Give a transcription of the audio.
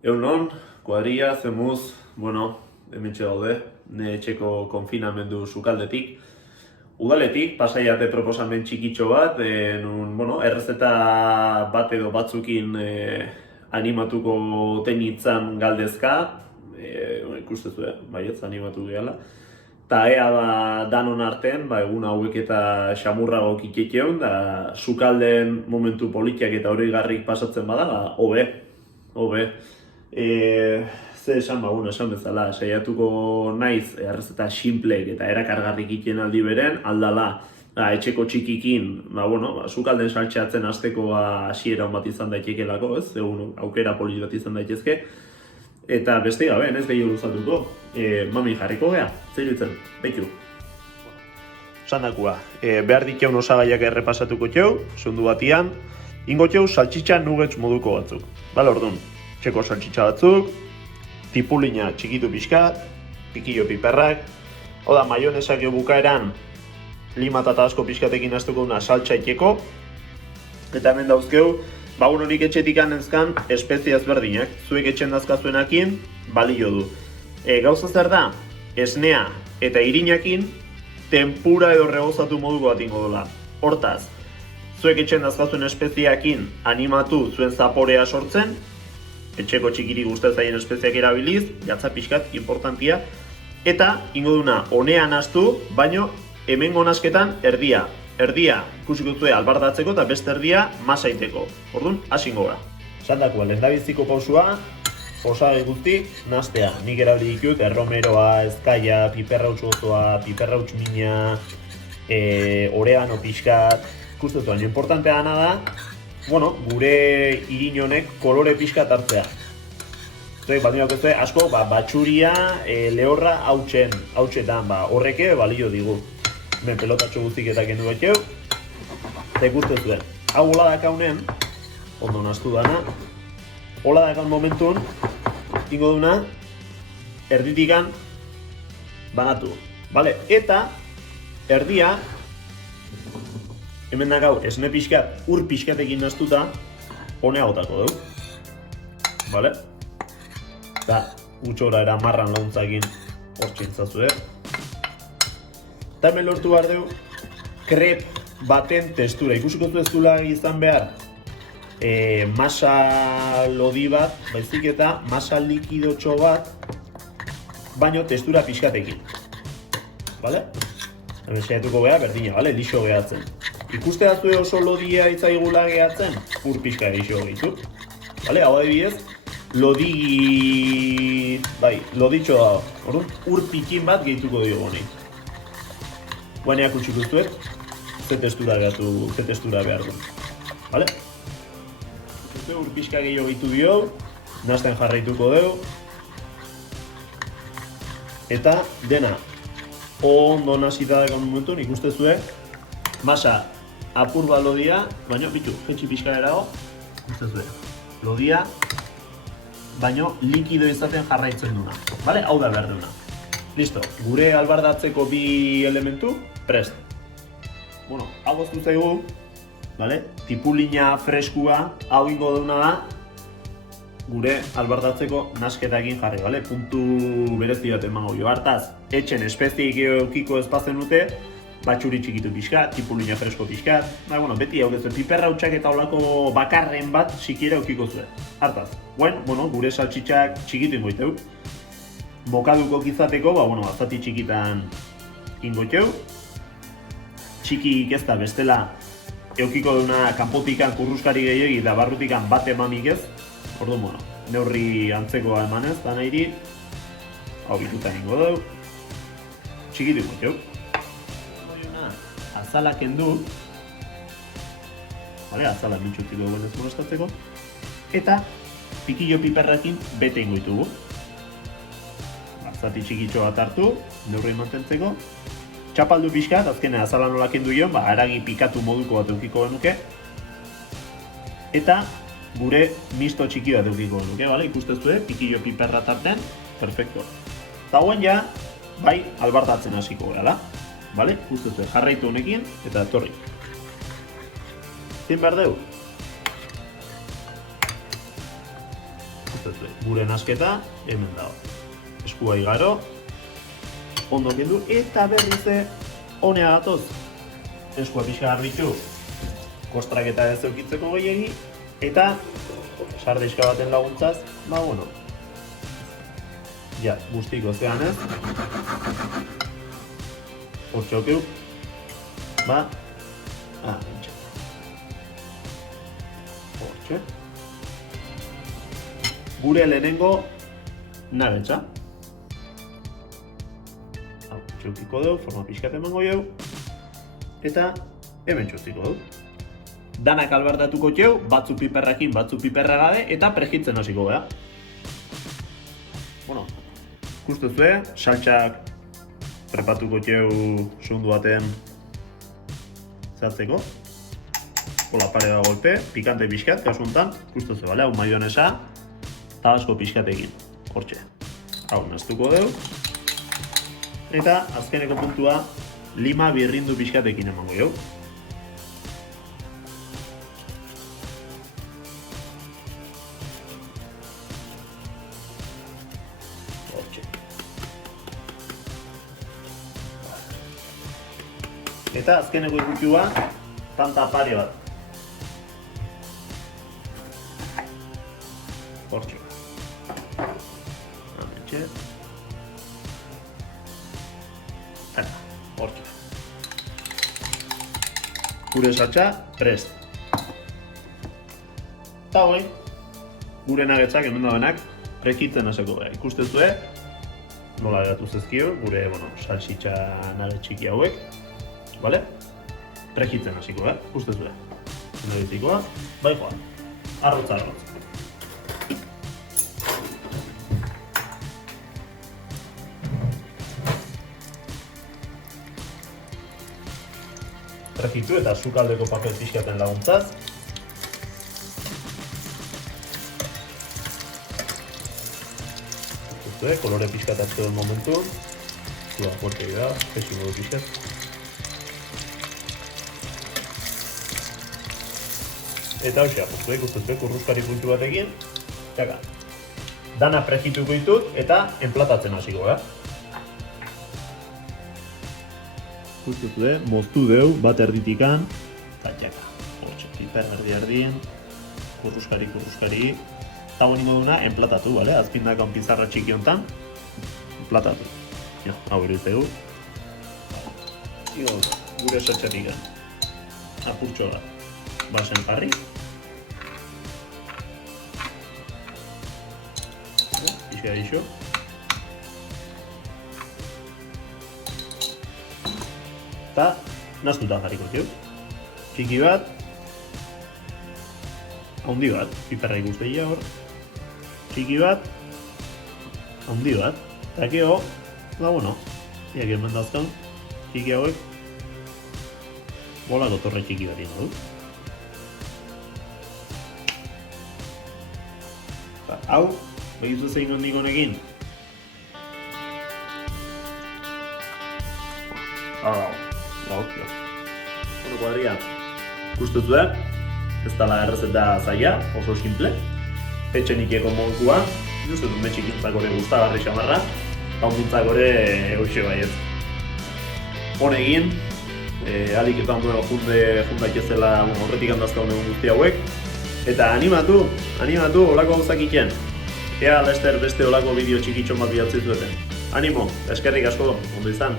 Egunon, kuadria, zemuz, hementxe gaude, ne etxeko konfinamendu sukaldetik. Udaletik, pasaiate proposamen txikitxo bat, errezeta bat edo batzukin animatuko tenitzan galdezka, ikustezu, baietz animatu gehala. Ta ea danon artean, egun hauek eta xamurrago kikekeon, da sukalden momentu politiak eta hori garrik pasatzen bada, hobe. Ze esan esan bezala, saiatuko naiz errezeta sinpleek eta erakargarrik iten aldi beren, aldala etxeko txikikin, sukalden saltxeatzen hasteko hasiera bat izan daitekelako, ez? Egun aukera polit bat izan daitezke. Eta beste gabe, ez gehiago luzatuko, mami jarriko gea, zeirutzen, behitu. Sandakua, behar diteun osagaiak errepasatuko txeu, sundu batian, ingo txeu saltxitxa nuggets moduko batzuk. Bale, orduan, txeko saltxitxa batzuk, tipulina txikitu pixkat, pikillo piperrak, oda maionesak jo bukaeran, lima eta asko pixkatekin astuko una saltxa iteko, eta hemen dauzkeu, nik etxetik anezkan espezia ezberdinak, zuek etxen dazkazuenakin, balio du. Gauza zer da, esnea eta irinakin, tempura edo rebozatu moduko bat ingo dola. Hortaz, zuek etxen dazkazuen espeziakin animatu zuen zaporea sortzen, etxeko txikiri guztez zaien espeziak erabiliz, jatza pixkat, importantia, eta ingo duna honean astu, baino hemengo nasketan erdia. Erdia ikusiko zuen albardatzeko eta beste erdia masaiteko. Orduan, hasingo gara. Sandakua, lehendabiziko pausua, osagai guzti, nastea. Nik erabili ditut, erromeroa, ezkaia, piperrautz gozoa, piperrautz mina, oregano pixkat. Ikustetuan, importantea dana da, gure irin honek kolore pixkat hartzea. Zuek, baldin bakoitzue, asko, batxuria, lehorra hautsetan, horreke balio digu. Hemen pelotatxo guztiketak kendu batxeu. Eta ikusten zuen. Hau hola dakaunen, ondo naztu dana, hola dakaun momentun, ingo duna, erditikan banatu. Vale? Eta, erdia, hemen dakau, esne pixkat, ur pixkatekin naztuta, honea gotako dugu. Vale? Eta, gutxora era marran launtzakin hor txintzazu, Eta hemen lortu behar dugu, krep baten testura. Ikusiko zuezula izan behar masa lodi bat, baizik eta masa likidotxo bat, baino testura pixkatekin. Vale? Hemen saiatuko geha berdina, vale? Lixo gehatzen. Ikuste dazue oso lodia itzaigula gehatzen, ur pixka egixo gehitut. Vale? Hau adibidez, loditxo dago. Orduan, ur pikin bat gehituko dio honi. Guaneak utziko zuet, ze testura behar du. Vale? Ur pixka gehiago gitu dio, nazten jarraituko dugu. Eta dena, ondo nazita dagoen momentu, ikuste zuek, masa apur bat lodia, baina bitu, jetxi pixka erago, ikuste zuek, lodia, baina likido izaten jarraitzen duna. Vale? Hau da behar duna. Listo, gure albardatzeko bi elementu, prest. Hau goztu zaigu, tipulina freskua, hau ingo duna da, gure albardatzeko nasketakin jarri, puntu berezi bat emango jo. Hartaz, etxen espeziek eukiko espazen dute, batxuri txikitu pixkat, tipulina fresko pixkat, beti hau dezu, piperrautxak eta olako bakarren bat sikiera eukiko zuen. Hartaz, gure saltxitxak txikitu ingoiteu. Mokaduko izateko, azati txikitan ingotxeu. Txikik ez da bestela eukiko duna kanpotikan kurruskari gehiagi eta barrutikan bat emamik ez. Orduan, neurri antzekoa emanez, da nahiri. Hau bitutan ingo dugu. Txikitu ingotxeu. Azala kendu. Azala mitxutiko dugu ez molestatzeko. Eta pikillo piperrakin bete ingoitugu. Zati txikitxo bat hartu, neurri mantentzeko. Txapaldu pixkat, azkene azala nola kendu joan, haragi pikatu moduko bat eukiko genuke. Eta gure misto txiki bat eukiko genuke, ikustezue, pikillo piperra tarten, perfecto. Eta hauen ja, albardatzen hasiko gara, ikustezue, jarraitu honekin, eta etorri. Zin behar dugu? Gure nasketa, hemen dago. Eskua igaro, ondo kendu, eta berrize honea gatoz. Eskua pixka garbitu, kostraketa ez eukitzeko gehiegi, eta sardeiska baten laguntzaz, ja, guztiko zean ez. Hortxokeu, entxe. Hortxe. Gure lehenengo nagetza. Hau, txukiko dugu, forma pixkat emango jau, eta hemen txuztiko dugu. Danak albardatuko txeu, batzu piperrakin, batzu piperra gabe, eta prejitzen hasiko gara. Ikustuzue, saltxak prepatuko txeu segundu baten zehatzeko. Hola pare da golpe, pikante pixkat, kasu honetan, ikustuzue, bale? Hau maionesa, tabasko pixkatekin, hortxe. Hau, naztuko dugu. Eta azkeneko puntua, lima birrindu pixkatekin emango jau. Eta azkeneko ikutua, tanta pare bat. Hortxe. Hementxe. Taka, hortxe. Gure saltxa, prest. Eta hoi, gure nagetzak, hemen daudenak, prekitzen hasiko gara. Ikustezue, nola geratu zezkio, gure, salsitxa naget txiki hauek. Bale? Prekitzen hasiko, ustezue. Nolitikoa, bai joan. Arrotza. Prekitu eta sukaldeko papel pixkaten laguntzaz. Ustezue, kolore pixkatatze duen momentu. Zua, fuerte da, jesu modu pixkat. Eta hoxea, ikusten kurruzkari puntu batekin, txaka. Dana prejituko ditut eta enplatatzen hasiko, Ikusten moztu deu, bat erditikan, eta txaka. Hortxe, piper erdien, kurruzkari, eta honi moduna enplatatu, bale? Azpindaka pizarra txiki honetan, enplatatu. Ja, hau eriztegu. Gure saltxatik apurtxo da. Basen jarri. Pixka eixo. Eta naztuta jarriko txeu. Txiki bat. Haundi bat. Piperra ikustegia hor. Txiki bat. Haundi bat. Eta keo, iak hemen dazkan. Txiki hauek. Bolako torre txiki bat ingo du. Hau, begizu zein hondik honekin. Gaukio. Kuadria. Ikustutu ez dala errezeta zaila, oso simple. Etxenikeko modukua, uste dut metxikintzak hori gustagarri xamarra, hauntuntzak hori euxe baiet. Honegin, alik eta ondo jundaitezela horretik handazka honen guzti hauek. Eta animatu, olako gauzak iken. Ea Lester beste olako bideo txikitxon bat bidatzen zueten. Animo, eskerrik asko, ondo izan.